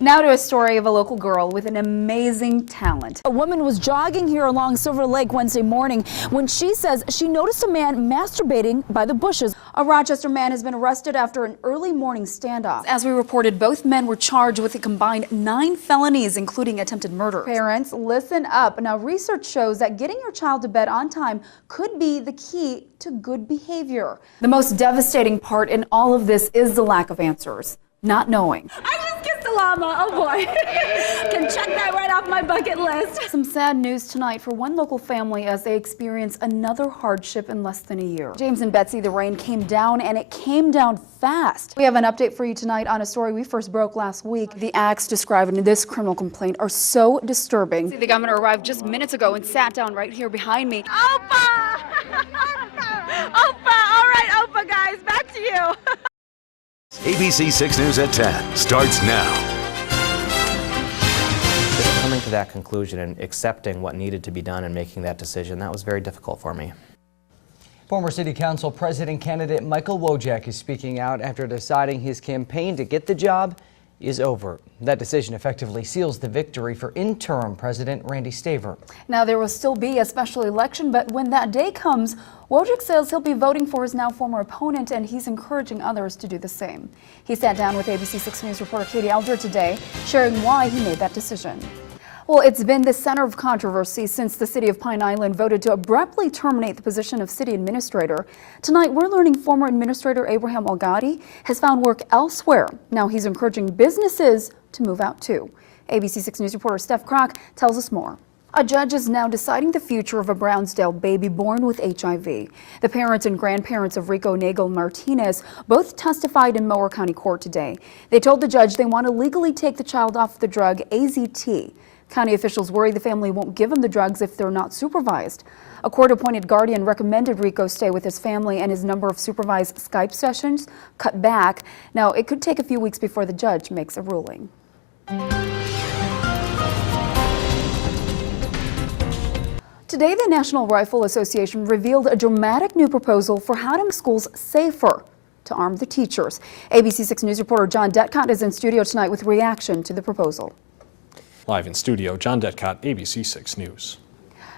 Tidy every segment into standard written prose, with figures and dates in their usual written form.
Now to a story of a local girl with an amazing talent. A woman was jogging here along Silver Lake Wednesday morning when she says she noticed a man masturbating by the bushes. A Rochester man has been arrested after an early morning standoff. As we reported, both men were charged with a combined 9 felonies, including attempted murder. Parents, listen up. Now, research shows that getting your child to bed on time could be the key to good behavior. The most devastating part in all of this is the lack of answers. Not knowing. I just kissed a llama. Oh boy. Can check that right off my bucket list. Some sad news tonight for one local family as they experience another hardship in less than a year. James and Betsy, the rain came down and it came down fast. We have an update for you tonight on a story we first broke last week. The acts described in this criminal complaint are so disturbing. The governor arrived just minutes ago and sat down right here behind me. Opa! Opa! All right, Opa guys, back to you. ABC 6 News at 10 starts now. Just coming to that conclusion and accepting what needed to be done and making that decision, that was very difficult for me. Former City Council President candidate Michael Wojak is speaking out after deciding his campaign to get the job is over. That decision effectively seals the victory for interim President Randy Staver. Now, there will still be a special election, but when that day comes, Wojak says he'll be voting for his now former opponent, and he's encouraging others to do the same. He sat down with ABC 6 News reporter Katie Elder today, sharing why he made that decision. Well, it's been the center of controversy since the city of Pine Island voted to abruptly terminate the position of city administrator. Tonight, we're learning former administrator Abraham Algadi has found work elsewhere. Now he's encouraging businesses to move out too. ABC 6 News reporter Steph Kroc tells us more. A judge is now deciding the future of a Brownsdale baby born with HIV. The parents and grandparents of Rico Nagel Martinez both testified in Mower County Court today. They told the judge they want to legally take the child off the drug AZT. County officials worry the family won't give him the drugs if they're not supervised. A court-appointed guardian recommended Rico stay with his family and his number of supervised Skype sessions cut back. Now, it could take a few weeks before the judge makes a ruling. Today, the National Rifle Association revealed a dramatic new proposal for how to make schools safer to arm the teachers. ABC 6 News reporter John Detcott is in studio tonight with reaction to the proposal. Live in studio, John Detcott, ABC 6 News.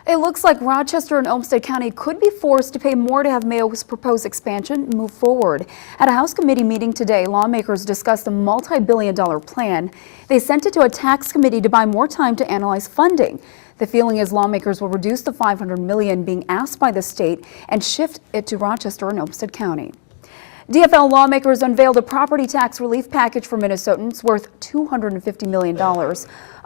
It looks like Rochester and Olmsted County could be forced to pay more to have Mayo's proposed expansion move forward. At a House committee meeting today, lawmakers discussed a multi-billion-dollar plan. They sent it to a tax committee to buy more time to analyze funding. The feeling is lawmakers will reduce the $500 million being asked by the state and shift it to Rochester and Olmsted County. DFL lawmakers unveiled a property tax relief package for Minnesotans worth $250 million.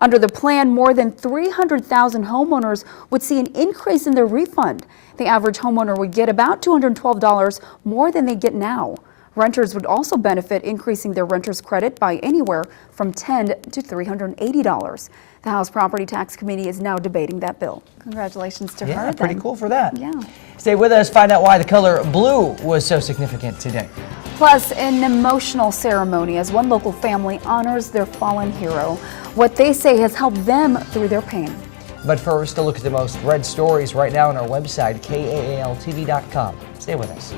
Under the plan, more than 300,000 homeowners would see an increase in their refund. The average homeowner would get about $212 more than they get now. Renters would also benefit, increasing their renter's credit by anywhere from $10 to $380. The House Property Tax Committee is now debating that bill. Congratulations to her. Yeah, pretty cool for that. Yeah. Stay with us, find out why the color blue was so significant today. Plus, an emotional ceremony as one local family honors their fallen hero. What they say has helped them through their pain. But first, a look at the most read stories right now on our website, KAALTV.com. Stay with us.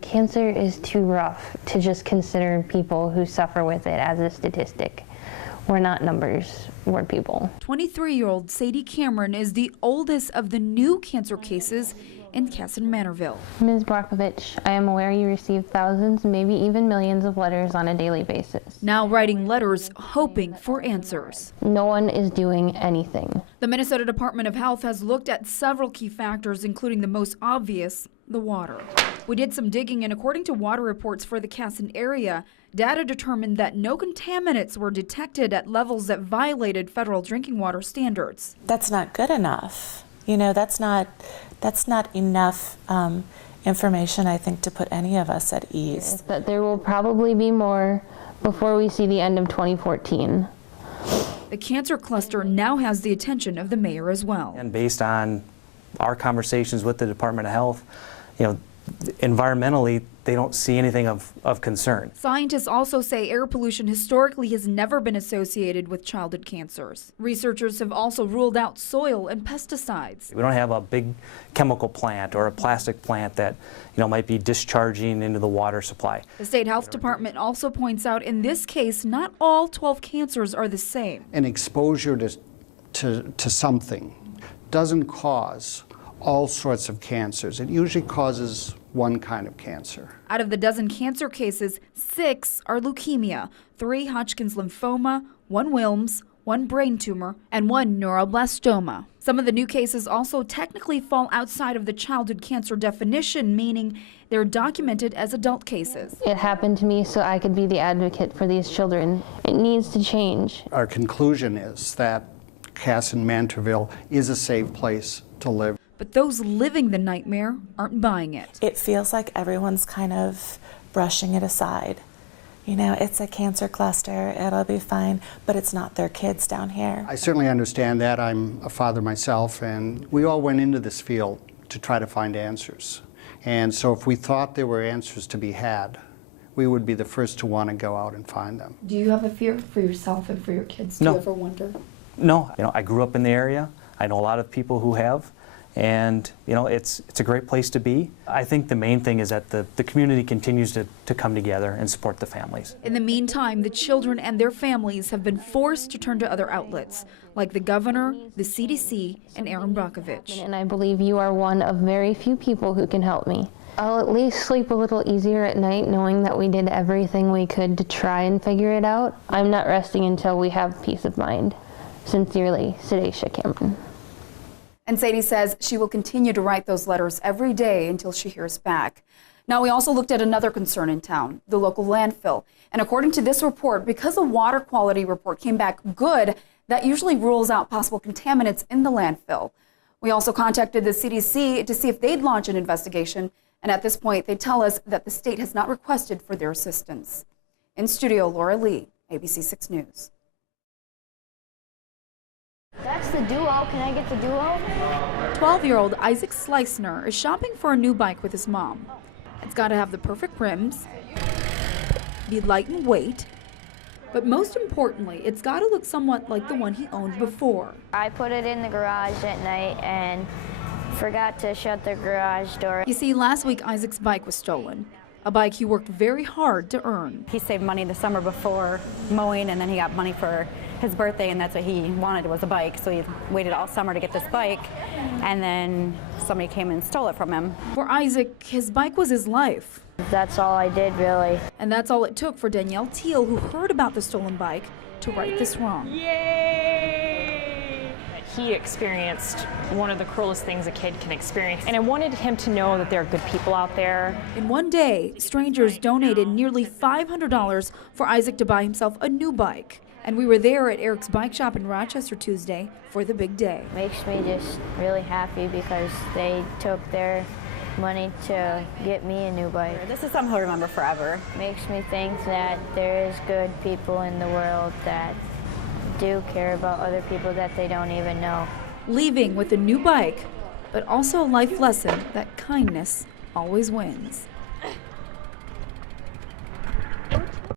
Cancer is too rough to just consider people who suffer with it as a statistic. We're not numbers, we're people. 23-year-old Sadie Cameron is the oldest of the new cancer cases in Casson-Manorville. Ms. Brockovich, I am aware you receive thousands, maybe even millions of letters on a daily basis. Now writing letters, hoping for answers. No one is doing anything. The Minnesota Department of Health has looked at several key factors, including the most obvious, the water. We did some digging, and according to water reports for the Casson area, data determined that no contaminants were detected at levels that violated federal drinking water standards. That's not good enough. You know, that's not enough information, I think, to put any of us at ease. But there will probably be more before we see the end of 2014. The cancer cluster now has the attention of the mayor as well. And based on our conversations with the Department of Health, you know, environmentally, they don't see anything of concern. Scientists also say air pollution historically has never been associated with childhood cancers. Researchers have also ruled out soil and pesticides. We don't have a big chemical plant or a plastic plant that might be discharging into the water supply. The state health department also points out in this case, not all 12 cancers are the same. An exposure to something doesn't cause all sorts of cancers. It usually causes one kind of cancer. Out of the dozen cancer cases, 6 are leukemia, 3 Hodgkin's lymphoma, 1 Wilms, 1 brain tumor, and 1 neuroblastoma. Some of the new cases also technically fall outside of the childhood cancer definition, meaning they're documented as adult cases. It happened to me so I could be the advocate for these children. It needs to change. Our conclusion is that Cass and Mantorville is a safe place to live. But those living the nightmare aren't buying it. It feels like everyone's kind of brushing it aside. It's a cancer cluster, it'll be fine, but it's not their kids down here. I certainly understand that. I'm a father myself, and we all went into this field to try to find answers. And so if we thought there were answers to be had, we would be the first to want to go out and find them. Do you have a fear for yourself and for your kids? Do No. you ever wonder? No, I grew up in the area. I know a lot of people who have. And it's a great place to be. I think the main thing is that the community continues to come together and support the families. In the meantime, the children and their families have been forced to turn to other outlets, like the governor, the CDC, and Aaron Brockovich. And I believe you are one of very few people who can help me. I'll at least sleep a little easier at night knowing that we did everything we could to try and figure it out. I'm not resting until we have peace of mind. Sincerely, Sadisha Cameron. And Sadie says she will continue to write those letters every day until she hears back. Now, we also looked at another concern in town, the local landfill. And according to this report, because a water quality report came back good, that usually rules out possible contaminants in the landfill. We also contacted the CDC to see if they'd launch an investigation. And at this point, they tell us that the state has not requested for their assistance. In studio, Laura Lee, ABC 6 News. That's the Duo. Can I get the Duo? 12-year-old Isaac Slicener is shopping for a new bike with his mom. It's got to have the perfect rims, be light in weight, but most importantly, it's got to look somewhat like the one he owned before. I put it in the garage at night and forgot to shut the garage door. You see, last week Isaac's bike was stolen, a bike he worked very hard to earn. He saved money the summer before mowing, and then he got money for his birthday, and that's what he wanted, was a bike. So he waited all summer to get this bike, and then somebody came and stole it from him. For Isaac, his bike was his life. That's all I did, really. And that's all it took for Danielle Teal, who heard about the stolen bike, to right this wrong. Yay! He experienced one of the cruelest things a kid can experience, and I wanted him to know that there are good people out there. In one day, strangers donated nearly $500 for Isaac to buy himself a new bike. And we were there at Eric's bike shop in Rochester Tuesday for the big day. Makes me just really happy because they took their money to get me a new bike. This is something he'll remember forever. Makes me think that there is good people in the world that do care about other people that they don't even know. Leaving with a new bike, but also a life lesson that kindness always wins.